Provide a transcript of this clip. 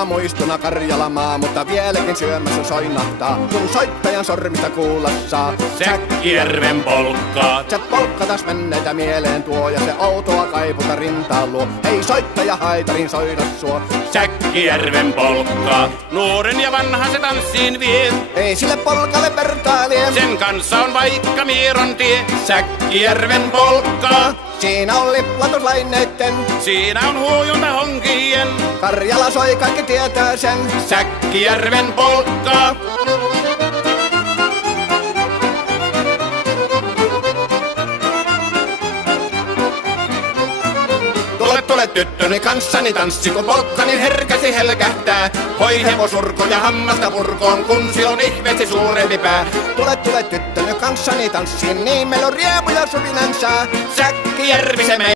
kauniina muistona Karjalamaa, mutta vieläkin syömässä soinahtaa, kun soittajan sormista kuulla saa. Säkkijärven polkkaa. Se polkka taas menneitä mieleen tuo, ja se outoa kaiputa rintaan luo. Ei soittaja haitarin soida suo. Säkkijärven polkkaa. Nuoren ja vanhan se tanssiin vie. Ei sille polkalle vertailee. Sen kanssa on vaikka Mieron tie. Säkkijärven polkkaa. Siinä on liplatuslaineitten. Siinä on huojunta honkien. Karjala soi, kaikki tietää sen. Säkkijärven polkkaa. Tule tyttöni kanssani tanssi, kun polkkani herkäsi helkähtää. Hoi hevosurko ja hammasta purkoon, kun silloin ihmeesti suurempi pää. Tule tyttöni kanssani tanssiin, niin meillä on riemuja suvinansa. Säkkijärvi se